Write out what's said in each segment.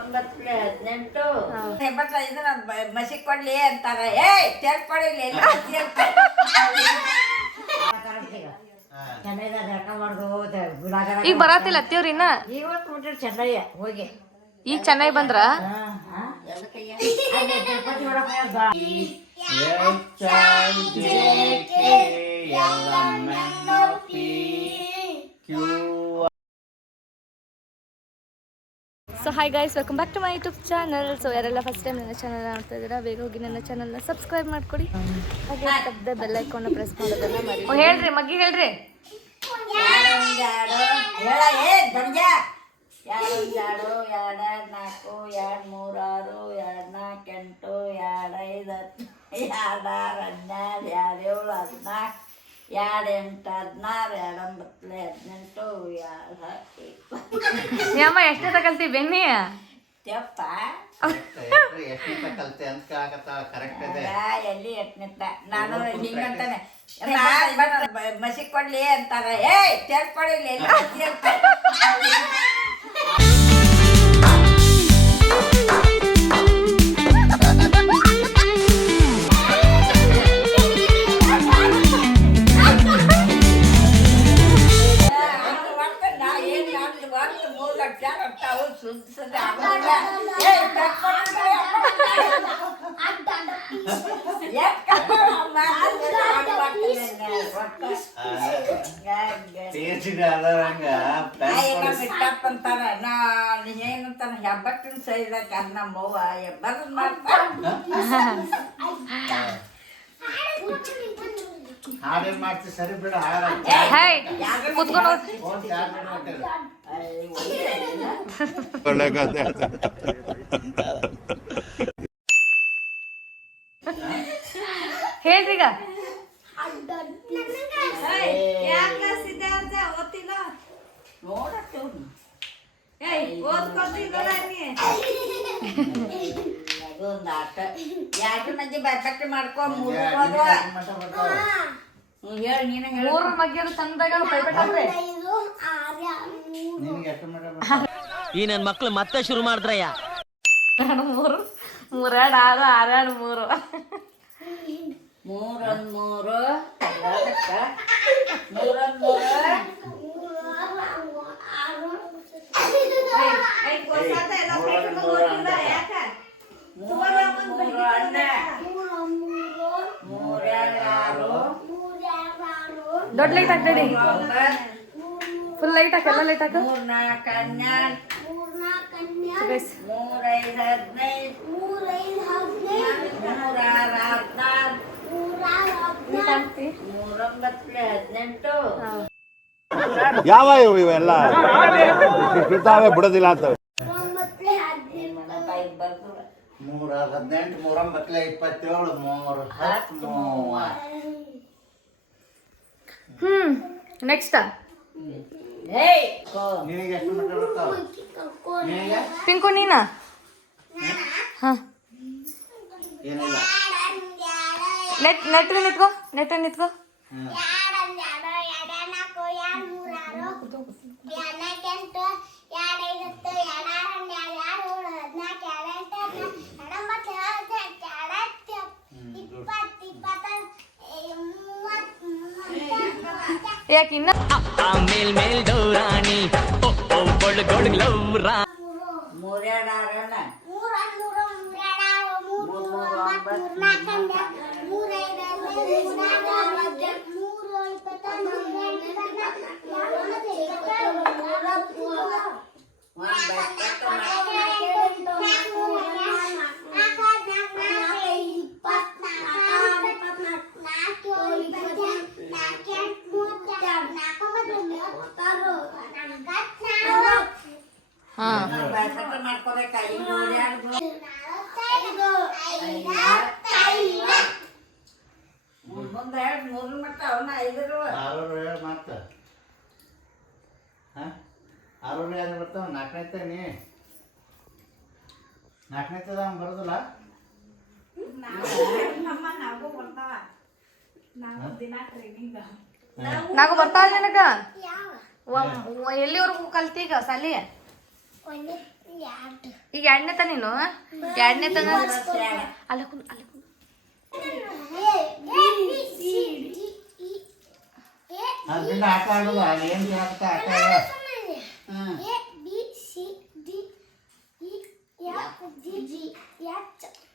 ಮೂರೊಂಬತ್ತಲೆ ಹದಿನೆಂಟು. ಬಟ್ ಇದನ್ನ ಬ- ಮಸಿ ಕೊಡ್ಲಿ ಅಂತಾರ. ಏಯ್ ಗುಡಾಗರ ಈಗ ಬರತ್ತಿಲ್ಲ ಅತ್ತಿಯವ್ರ ಇನ್ನ? ಚೆನ್ನೈ ಬಿಟ್ರೆ ಚೆನ್ನಯ್ಯ ಹೋಗಿ. ಈಗ ಚೆನ್ನೈ ಬಂದ್ರ? Tirupati so hi guys welcome back to my YouTube channel so ಯಾರೆಲ್ಲ ಫಸ್ಟ್ ಟೈಮ್ ನನ್ನ ಚಾನಲ್ ನೋಡ್ತಾ ಇದ್ದೀರಾ ಬೇಗ ಹೋಗಿ ನನ್ನ ಚಾನಲ್ನ ಸಬ್ಸ್ಕ್ರೈಬ್ ಮಾಡ್ಕೊಡಿ. ಹಾಗೆ ತಪ್ಪದೆ ಬೆಲ್ ಐಕಾನ್ ಪ್ರೆಸ್ ಮಾಡೋದನ್ನ ಮರಿ ಹೇಳ್ರಿ ಮಗ್ಗಿ ಹೇಳ್ರಿ. ಎರಡು ಹೇಳ ಏ ಗಂಜ ಎರಡು ಎರಡು ಎರಡು ನಾಲ್ಕು ಎರಡು ಮೂರಾರು ಎರಡು ನಾಲ್ಕು ಎಂಟು ಎರಡು ಐದು ಹತ್ತು ಎರಡು ಆರು ಹನ್ನೆರಡು ಎರಡು ಏಳು ಹದಿನಾಲ್ಕು ಎರಡು ಎಂಟು ಹದಿನಾರು ಎರಡು ಹದಿನೆಂಟು ಎರಡು ಅಮ್ಮ ಎಷ್ಟೇ ತಗಲ್ತಿ ಬೆನ್ನಿ ಕಲ್ತೆ ಅಂತ ಕರೆಕ್ಟ್ ಇದೆ ಎಲ್ಲಿ ನಾನು ಹಿಂಗಂತಾನೆ. ಮಸಿ ಕೊಡ್ಲಿ ಅಂತಾರ ಏಯ್ ತೆಲ್ ಕೊಡಿಲಿ ಆಯ್ನ ಬಿಟ್ಟಪ್ಪ ಅಂತಾರ ನಾನು ಏನಂತಾರ ಹೆಬ್ಬಟ್ಟಿನ ಸೈದಕ್ಕೆ ಅನ್ನ ನಮ್ಮವ್ವ ಹೆಬ್ಬರ್ದು ಮಾಡ್ತಾರ ಹಾಡೇನ್ ಮಾಡ್ತಿ? ಸರಿ ಬಿಡ ಹಾಡ ಹಾಯ್ ಕುತ್ಕೊಂಡು ಹೋಗ್- ಫೋನ್ ಚಾರ್ಜ್ ನೋಡತ್ತು ಅದೊಂದು ಆಟ. ಮಾಡ್ಕೊ ಹೇಳ್ ನೀನ ಹೇಳು. ಮೂರು ನಿನಗೆ ಎಷ್ಟು ಮಟ ಈ ನನ್ನ ಮಕ್ಳು ಮತ್ತೆ ಶುರು ಮಾಡಿದ್ರಯ್ಯ. ಎರಡು ಮೂರು. ಮೂರೆರಡು ಆರು ಆರೆರಡು ಮೂರು. ಮೂರೊಂದು ಮೂರು. ಮೂರೊಂದ್ ಮೂರು ಮೂರೊಂದ್ ಮೂರು ಅಣ್ಣ ಮೂರೆರಡು ಆರು ದೊಡ್ಡ ಲೈಟ್ ಹಾಕ್ಬೇಡಿ. ಒಂಬತ್ತು ಫುಲ್ ಲೈಟ್ ಹಾಕ ಎಲ್ಲ ಲೈಟ್ ಹಾಕ. ಯಾವ ಇವು ಇವೆಲ್ಲ? ಇರ್ತಾವೆ ಬಿಡೋದಿಲ್ಲ ಅಂತ. ಮೂರ ಹದಿನೆಂಟು ಮೂರೊಂಬತ್ತಲೆ ಇಪ್ಪತ್ತೇಳು ಮೂರು ಹತ್ತು ಮೂವತ್ತು. ಹ್ಮ್ ನೆಕ್ಸ್ಟ್ ಪಿಂಕು ನೀನಾ? ಹಾ. ಏನಿಲ್ಲ. ನೆಟ್ ನೆಟ್ ನಿತ್ಕೋ ನೆಟ್ ನಿಂತ್ಕೋ. ಯಾಕೆ ಇನ್ನ ಮೇಲ್ ಮೇಲ್ ಗೌರಾಣಿ ಓ ಬರ್ತಾವ ನಾಲ್ಕನೇತೆ ನೀ ನಾಲ್ಕನೇತದ ಅವ್ನು ಬರೋದಿಲ್ಲ? ನಾವು ಬರ್ತಾ ಇಲ್ಲ ನಿನಗ? ಎಲ್ಲಿವರೆಗೂ ಕಲ್ತೀಗ ಸಾಲಿ ಈಗ ಎರಡನೇ ತ ನೀನು? ಎರಡನೇ ತನ ಅಲ್ಲ ಅಲ್ಲ ಕುಂದ್. ಅದರಿಂದ ಆಟ ಆಡೋದು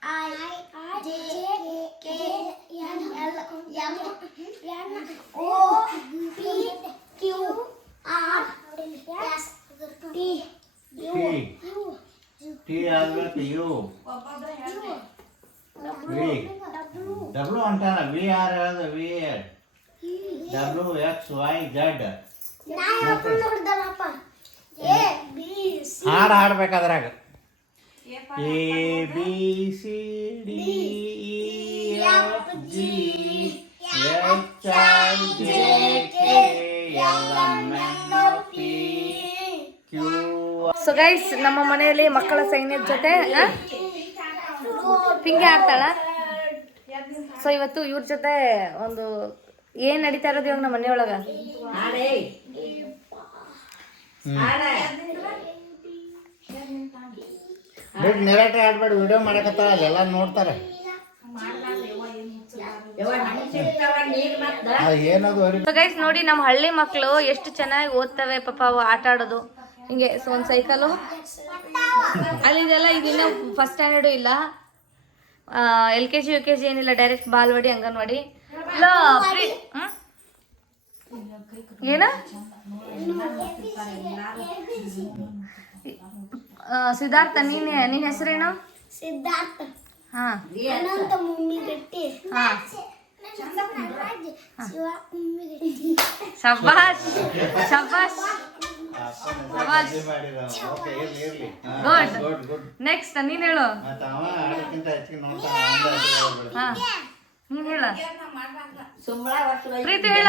ಅಲ್ಲಿ ಏನು ಕೇಳತ್ತ ಆಟ ಆಡೋ ಟಿ ಟಿ ಆಗ್ಬೇಕು ಯು ವಿ ಡಬ್ಲ್ಯೂ ಅಂತಾನ ವಿ ಆರ್ ಹೇಳೋದು V W X Y Z ಹಾಡು ಹಾಡ್ಬೇಕು ಅದ್ರಾಗ A C D E F G H I J K L M N O P Q so guys ನಮ್ಮ ಮನೆಯಲ್ಲಿ ಮಕ್ಕಳ ಸೈನ್ಯದ ಜೊತೆ ಪಿಂಗೆ ಆಡ್ತಾಳ. ಸೊ ಇವತ್ತು ಇವ್ರ ಜೊತೆ ಒಂದು ಏನ್ ನಡೀತಾ ಇರೋದು ಇವಾಗ ನಮ್ಮ ಮನೆಯೊಳಗ? ಬಿಟ್ಟು ನೆರಟೆ ಆಡ್ಬೇಡ ವಿಡಿಯೋ ಮಾಡಕತ್ತಾಳ ಅಲ್ಲೆಲ್ಲ ನೋಡ್ತಾರೆ. ನೋಡಿ ನಮ್ಮ ಹಳ್ಳಿ ಮಕ್ಕಳು ಎಷ್ಟು ಚೆನ್ನಾಗಿ ಓದ್ತವೆ ಪಾಪ ಅವು ಆಟ ಆಡೋದು. ಹಿಂಗೆ ಸೊ ಒಂದು ಸೈಕಲು ಅಲ್ಲಿ ಇದನ್ನ ಫಸ್ಟ್ ಸ್ಟ್ಯಾಂಡರ್ಡು ಇಲ್ಲ. L K G U K G ಏನಿಲ್ಲ ಡೈರೆಕ್ಟ್ ಬಾಲ್ವಾಡಿ, ಅಂಗನವಾಡಿ? ಏನ? ಸಿದ್ಧಾರ್ಥ ನೀನ್ ನಿನ್ ಹೆಸರೇನು? ಸಿದ್ಧಾರ್ಥ. ಹಾ. ಅನಂತ ಮುಮ್ಮಿಗಟ್ಟಿ. ಹಾ. ಶಿವ ಮುಮ್ಮಿಗಟ್ಟಿ. ಶಬಾಷ್ ಶಬಾಷ್ ಶಬಾಷ್ ಓಕೆ ಇರ್ಲಿ ಇರ್ಲಿ. ಗುಡ್ ನೆಕ್ಸ್ಟ್ ನೀನ್ ಹೇಳು. ಹಾ. ನೀನ್ ಹೇಳ. ವರ್ಷ ಪ್ರೀತಿ ಹೇಳ.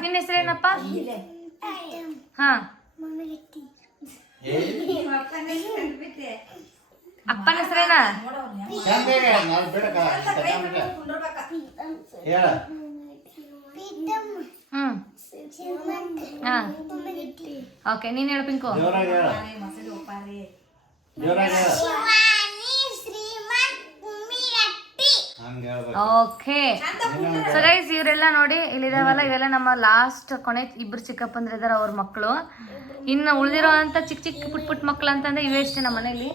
ನಿನ್ನ ಹೆಸರೇನಪ್ಪ? ಹಾ. ಅಪ್ಪನ ಹೆಸರೇನಾ? ಓಕೆ ಹೇಳಿ, ನಾನ್ ಬಿಡಕ್ಕ, ಕಟ್ಟಾಬಿಟ್ಟೆ. ಹೇಳ ಪ್ರೀತಮ್ ಹ್ಮ್ ಶ್ರೀಮಂತ್ ಹಾ ಮುಮ್ಮಿಗಟ್ಟಿ ಓಕೆ ನೀನ್ ಹೇಳು ಪಿಂಕು ಜೋರಾಗಿ ಹೇಳ ಜೋರಾಗಿ ಹೇಳ ಶಿವಾನಿ ಶ್ರೀಮಂತ್ ಮುಮ್ಮಿಗಟ್ಟಿ ಹಂಗ ಹೇಳ್ಬೇಕು ಓಕೆ ಸೊ ಗೈಸ್ ಇವರೆಲ್ಲ ನೋಡಿ ಇಲ್ಲಿದಾವಲ್ಲ ಇವೆಲ್ಲ ನಮ್ಮ ಲಾಸ್ಟ್ ಕೊನೆ ಇಬ್ರು ಚಿಕ್ಕಪ್ಪಂದ್ರೆ ಇದಾರೆ ಅವ್ರ ಮಕ್ಕಳು ಇನ್ನು ಉಳಿದಿರೋ ಅಂತ ಚಿಕ್ಕ ಚಿಕ್ಕ ಪುಟ್ ಪುಟ್ ಮಕ್ಕಳು ಅಂತಂದ್ರೆ ಇವೇ ಅಷ್ಟೇ ನಮ್ಮ ಮನೇಲಿ.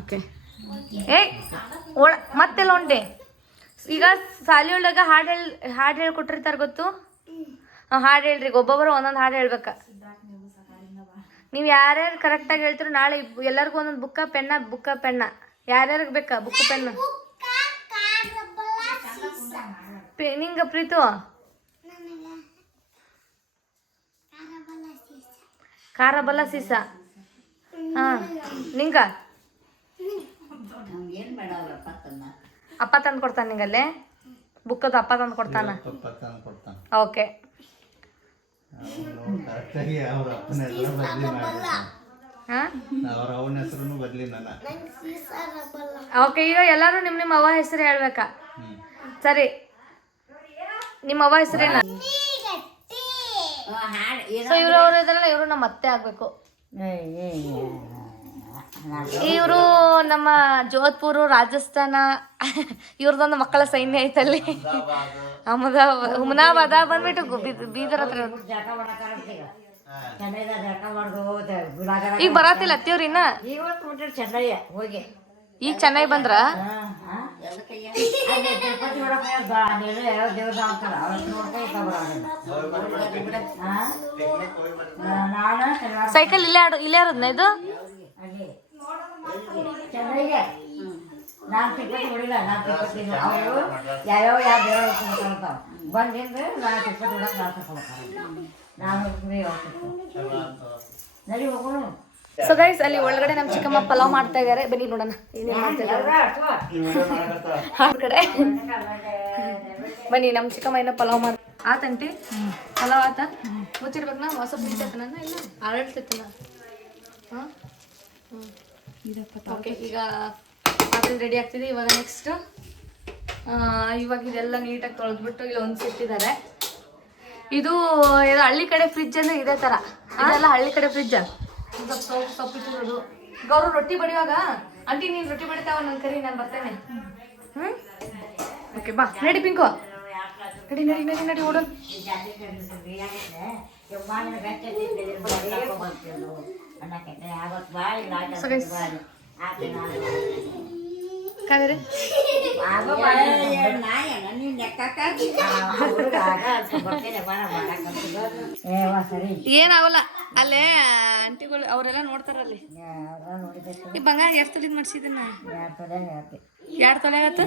ಓಕೆ ಏಯ್ ಒಳ ಮತ್ತೆಲ್ಲ ಉಂಡೆ ಈಗ ಸಾಲಿ ಒಳಗ ಹಾಡು ಹೇಳಿ ಹಾಡು ಹೇಳ್ಕೊಟ್ಟಿರ್ತಾರೆ ಗೊತ್ತು? ಹಾಂ ಹಾಡು ಹೇಳ್ರಿ. ಈಗ ಒಬ್ಬೊಬ್ಬರು ಒಂದೊಂದು ಹಾಡು ಹೇಳ್ಬೇಕ. ನೀವು ಯಾರ್ಯಾರು ಕರೆಕ್ಟಾಗಿ ಹೇಳ್ತೀರೋ ನಾಳೆ ಎಲ್ಲರಿಗೂ ಒಂದೊಂದು ಬುಕ್ಕ ಪೆನ್ನ ಬುಕ್ಕ ಪೆನ್ನ ಯಾರ್ಯಾರಿಗೆ ಬೇಕಾ? ಬುಕ್ ಪೆನ್ ನಿಂಗ ಪ್ರೀತು? ಖಾರ ಬಲ್ಲ ಸೀಸ. ಹಾ. ನಿಂಗ? ಅಪ್ಪ ತಂದು ಕೊಡ್ತಾನ ನಿಂಗಲ್ಲೇ? ಬುಕ್ಕದ ಅಪ್ಪ ತಂದು ಕೊಡ್ತಾನೆ? ಓಕೆ ಓಕೆ ಈಗ ಎಲ್ಲರೂ ನಿಮ್ಮ ನಿಮ್ಮ ಅವ್ವ ಹೆಸರು ಹೇಳ್ಬೇಕಾ? ಸರಿ. ನಿಮ್ಮ ಅವ್ವ ಹೆಸರೇನ ಸೊ ಇವ್ರು ಅವ್ರು ಇದ್ರಲ್ಲ ಇವರು ನಮ್ಮ ಅತ್ತೆ ಆಗ್ಬೇಕು. ಇವರು ನಮ್ಮ ಜೋಧ್ಪುರ್ ರಾಜಸ್ಥಾನ ಇವ್ರದೊಂದು ಮಕ್ಕಳ ಸೈನ್ಯ ಐತಲ್ಲಿ. ಅಹಮದಾಬಾದ್. ಹುಮನಾಬಾದ ಬಂದ್ಬಿಟ್ಟು ಬೀದರ್ ಹತ್ರ ಈಗ ಬರತ್ತಿಲ್ಲ ಅತ್ತಿಯವ್ರು ಇನ್ನ? ಚೆನ್ನಯ್ಯ ಹೋಗಿ. ಈಗ ಚೆನ್ನೈ ಬಂದ್ರ? ಸೈಕಲ್ ಇಲ್ಲೇ ಇಲ್ಲೇ ಇರೋದ್ನ ಇದು? ನಾನು ಹೊಡಿಲ್ಲ ನಾನು ಅವರು ಯಾವ್ಯಾವ ಯಾವ ದೇವ್ರ ಹೋಗ್ತಾವ ಬಂದಿಂದ ನಾನು ಟಿಕೆಟ್ ಹೊಡಕ್ಕೆ ನಾನು ತಗೊಳ್ತಾರೆ ಸೊ ಗೈಸ್ ಅಲ್ಲಿ ಒಳಗಡೆ ನಮ್ಮ ಚಿಕ್ಕಮ್ಮ ಪಲಾವ್ ಮಾಡ್ತಾ ಇದಾರೆ ಬನ್ನಿ ನೋಡೋಣ. ಏನೇನ್ ಕಡೆ. ಬನ್ನಿ ನಮ್ಮ ಚಿಕ್ಕಮ್ಮ ಏನೋ ಪಲಾವ್ ಮಾಡ ಆತಂಟಿ ಪಲಾವ್ ಆತ. ಮುಚ್ಚಿರ್ಬೇಕು ನಾ ಹೊಸ ನನ್ನ ಇಲ್ಲ? ಆಡಾಡ್ತೈತಿ ನಾ ಹಾಂ ಓಕೆ ಈಗ ಪಾತ್ರೆ ರೆಡಿ ಆಗ್ತಿದೆ. ಇವಾಗ ನೆಕ್ಸ್ಟ್ ಇವಾಗ ಇದೆಲ್ಲ ನೀಟಾಗಿ ತೊಳೆದ್ಬಿಟ್ಟು ಇಲ್ಲಿ ಒಂದು ಸಿಟ್ಟಿದ್ದಾರೆ. ಇದು ಏನೋ ಹಳ್ಳಿ ಕಡೆ ಫ್ರಿಜ್ ಅಂದ್ರೆ ಇದೇ ತರ. ಇದೆಲ್ಲ ಹಳ್ಳಿ ಕಡೆ ಫ್ರಿಜ್ ಸ್ವಲ್ಪ ಸೊಪ್ಪು ಸೊಪ್ಪು ಇಟ್ಟಿರೋದು. ಗೌರು ರೊಟ್ಟಿ ಬಡಿಯುವಾಗ? ಆಂಟಿ ನೀನು ರೊಟ್ಟಿ ಬಡಿತಾವ ನನ್ನ ಕರಿ ನಾನು ಬರ್ತೇನೆ. ಹ್ಞೂ ಓಕೆ ಬಾ. ನಡಿ ಪಿಂಕು. ನಡಿ ನಡಿ ನಡಿ ನಡಿ ಓಡ ಸರಿ. ಕಾವೇರಿ ಏನಾಗಲ್ಲ, ಅಲ್ಲೇ ಆಂಟಿಗಳು ಅವರೆಲ್ಲ ನೋಡ್ತಾರಲ್ಲಿ. ಈ ಬಂಗಾರ ಎಷ್ಟು ತೊಲಿದ್ ಮಾಡಿಸಿದನ್ನ ಎರಡು ತೊಲೆ ಆಗತ್ತ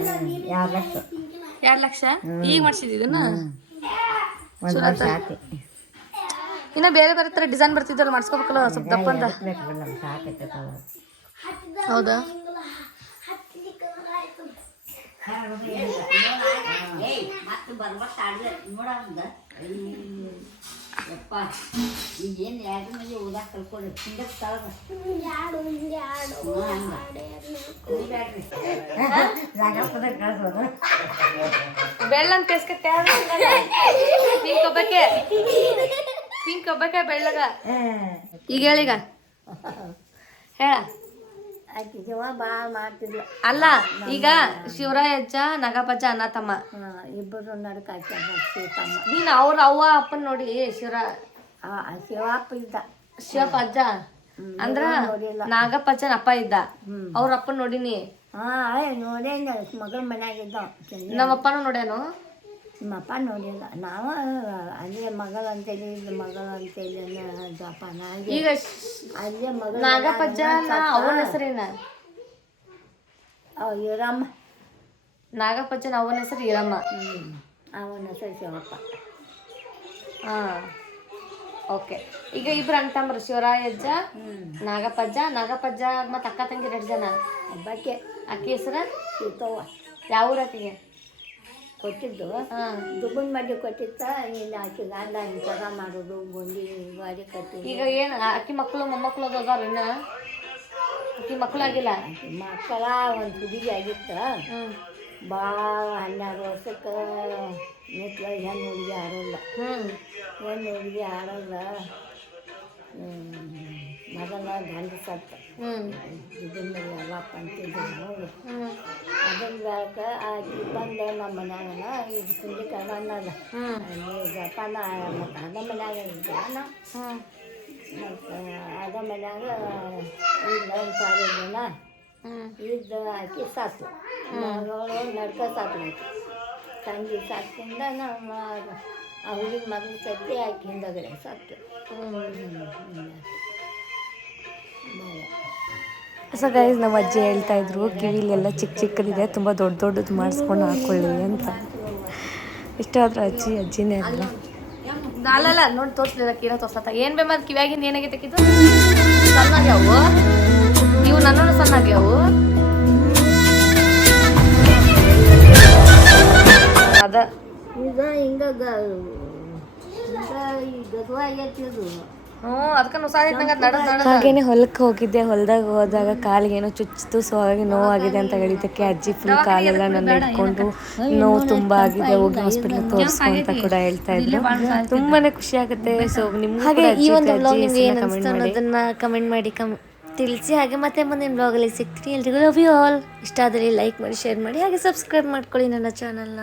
ಎರಡು ಲಕ್ಷ? ಈಗ ಮಾಡ್ಸಿದ್ ಇದನ್ನ ಚಲೋ ಆತ. ಇನ್ನ ಬೇರೆ ಬೇರೆ ತರ ಡಿಸೈನ್ ಬರ್ತಿದ್ದಲ್ಲ, ಮಾಡ್ಸ್ಕೊಬೇಕಲ್ಲ, ಸ್ವಲ್ಪ ದಪ್ಪ ಅಂತ ಹೌದಾ ಯಪ್ಪ ಈಗೇನು ಎರಡು ಮಂದಿ ಓದಾಕ ಕಲ್ಕೊಡ್ರಿ ಹಿಂದಕ್ಕೆ ತಳಗ ಬೆಳ್ಳನ್ ಪೇಸ್ಕತ್ತೆ ಪಿಂಕ್ ಒಬ್ಬಕ್ಕೆ ಪಿಂಕ್ ಒಬ್ಬಕ್ಕೆ ಬೆಳ್ಳಗ ಈಗ ಹೇಳೀಗ ಹೇಳ ಆಕಿಗೆವ ಭಾಳ ಮಾಡ್ತಿದ್ಲು. ಅಲ್ಲ ಈಗ ಶಿವರಾಯ ಅಜ್ಜ ನಗಪಜ್ಜ ಅಣ್ಣ ತಮ್ಮ. ಇಬ್ಬರು ನಡಕ ಸೀತಮ್ಮ ನೀನ್ ಅವ್ರ ಅವ್ವ ಅಪ್ಪನ ನೋಡಿ ಶಿವರ ಶಿವಪ್ಪ ಇದ್ದ. ಶಿವಪ್ಪ ಅಜ್ಜ? ಅಂದ್ರ ನಾಗಪ್ಪಜ್ಜನ ಅಪ್ಪ ಇದ್ದ. ಅವ್ರ ಅಪ್ಪನ ನೋಡಿನಿ. ಹಾ ನೋಡೇನ ಮಗಳ ಮನ್ಯಾಗ ಇದ್ದ ನಮ್ಮಪ್ಪನ ನೋಡ್ಯಾನು. ನಮ್ಮಪ್ಪ ನೋಡಿಲ್ಲ ನಾವು ಅಲ್ಲೇ ಮಗಳ ಅಂತೇಳಿ ಇಲ್ಲಿ ಮಗಳ ಅಂತೇಳಿ ಜಪಾನ ಈಗ ಅಲ್ಲೇ ಮಗಳ ನಾಗಪ್ಪಜ್ಜ ಅವನ ಹೆಸರೇನ? ಇವರಮ್ಮ ನಾಗಪ್ಪಜ್ಜನ ಅವನ ಹೆಸರು ಈರಮ್ಮ ಅವನ ಹೆಸರು ಶಿವಪ್ಪ. ಹಾ ಓಕೆ. ಈಗ ಇಬ್ರು ಅಣ್ತಂಬ್ರು ಶಿವರಾಯ ಅಜ್ಜ ನಾಗಪ್ಪಜ್ಜ ನಾಗಪ್ಪಜ್ಜ ಮತ್ತ ಅಕ್ಕ ತಂಗಿ ಎರಡು ಜನ? ಹಬ್ಬಕ್ಕೆ ಅಕ್ಕಿ ಹೆಸರ? ಸೀತವ್ವ ಯಾವ ಊರ್ ಆಕಿಗೆ ಕೊಟ್ಟಿದ್ದು. ಹಾ. ದುಬ್ಬನ್ ಮಾಡಿ ಕೊಟ್ಟಿತ್ತ ಇಲ್ಲಿ ಆಕಿ ಗಂಡ ಹಿಂಗ ಮಾಡೋದು ಗೊಂಡಿ ಗಾಡಿ ಕಟ್ಟಿ ಈಗ ಏನು ಅಕ್ಕಿ ಮಕ್ಕಳು ಮೊಮ್ಮಕ್ಕಳು ಅದು ಅದಾರ ಇನ್ನ? ಅಕ್ಕಿ ಮಕ್ಕಳು ಆಗಿಲ್ಲ ಮಕ್ಕಳ ಒಂದು ಹುಡುಗಿ ಆಗಿತ್ತು. ಭಾಳ ಹನ್ನೆರಡು ವರ್ಷಕ್ಕೆ ನಿತ್ಲ ಹೆಣ್ಣು ಹುಡುಗಿ ಆಡೋಲ್ಲ ಹೆಣ್ಣು ಹುಡುಗಿ ಆಡೋಲ್ಲ ಮೊದಲ ಗಂಡ ಸತ್ತ. ಇದನ್ನ ಯಾವಪ್ಪ ಅಂತಿದ್ರು ನೋಡಿ. ಅದನ್ನ ಬೇಕ ಆಕಿ ಬಂದ ನಮ್ಮ ಮನ್ಯಾಗನ ಇದು ಹ್ಮ್. ಅಲ್ಲಿ ಜಪಾನ ಅದ ಮನ್ಯಾಗ ಜಾನ ಮತ್ತು ಅದ ಮನ್ಯಾಗ ಇಲ್ಲ ಒಂದು ಸಾರಿ ಜನ ಇದ್ದ ಆಕಿ ಸಾಸು ಮಗಳು ನಡ್ಕ ಸಾಕು ತಂಗಿ ಸಾಕಿಂದ ನಮ್ಮ ಆ ಹುಡುಗಿ ಮಗನ ಸತ್ತಿ. ಆಕಿ ಹಿಂದಗಡೆ ಸಾಕು ಸೊ ಗೈಸ್ ನಮ್ಮ ಅಜ್ಜಿ ಹೇಳ್ತಾ ಇದ್ರು ಕಿವಿಲೆಲ್ಲ ಚಿಕ್ಕ ಚಿಕ್ಕದಿದೆ ತುಂಬ ದೊಡ್ಡ ದೊಡ್ಡದು ಮಾಡಿಸ್ಕೊಂಡು ಹಾಕೊಳ್ಳಿ ಅಂತ. ಇಷ್ಟ ಆದ್ರೆ ಅಜ್ಜಿ ಅಜ್ಜಿನೇ ಅಲ್ಲ. ಅಲ್ಲಲ್ಲ ನೋಡಿ ತೋರಿಸ್ಲಿಲ್ಲ ಕೀರ ತೋರ್ಸತ್ತ ಏನು ಬೇಮ ಅದು ಕಿವಿಯಾಗಿಂದ ಏನಾಗೈತೆ ಇದು ಸಣ್ಣಾಗ್ಯಾವು. ಇವು ನನ್ನೂ ಸಣ್ಣಾಗ್ಯಾವು. ಅದ. ಈಗ ಹಿಂಗ ಗ ಈಗ ಈ ಗದ್ವ ಆಗೈತಿ ಇದು ಹಾಗೇನೆ ಹೊಲಕ್ಕೆ ಹೋಗಿದ್ದೆ ಹೊಲದಾಗ ಹೋದಾಗ ಕಾಲಿಗೆ ಏನೋ ಚುಚ್ಚಿತು ಸೊ ಹಾಗಾಗಿ ನೋವಾಗಿದೆ ಅಂತ ಹೇಳಿದ್ದಕ್ಕೆ ಅಜ್ಜಿ ಫುಲ್ ಕಾಲೆಲ್ಲ ನನ್ನ ಇಟ್ಕೊಂಡು ನೋವು ತುಂಬಾ ಆಗಿದೆ ಹೋಗಿ ಹಾಸ್ಪಿಟ್ಲ್ ತೋರಿಸ್ಕೊ ಅಂತ ಕೂಡ ಹೇಳ್ತಾ ಇದ್ರು. ತುಂಬಾನೇ ಖುಷಿ ಆಗುತ್ತೆ. ಸೊ ನಿಮ್ ಹಾಗೆ ಈ ಒಂದು ಬ್ಲಾಗ್ ನಿಮ್ಗೆ ಏನು ಅನ್ನೋದನ್ನ ಕಮೆಂಟ್ ಮಾಡಿ ಕಮ್ ತಿಳಿಸಿ. ಹಾಗೆ ಮತ್ತೆ ಮುಂದಿನ ಬ್ಲಾಗಲ್ಲಿ ಸಿಗ್ತೀನಿ. ಎಲ್ರಿಗೂ ಲವ್ ಯು ಆಲ್ ಇಷ್ಟ ಆದರೆ ಲೈಕ್ ಮಾಡಿ ಶೇರ್ ಮಾಡಿ. ಹಾಗೆ ಸಬ್ಸ್ಕ್ರೈಬ್ ಮಾಡ್ಕೊಳ್ಳಿ ನನ್ನ ಚಾನಲ್ನ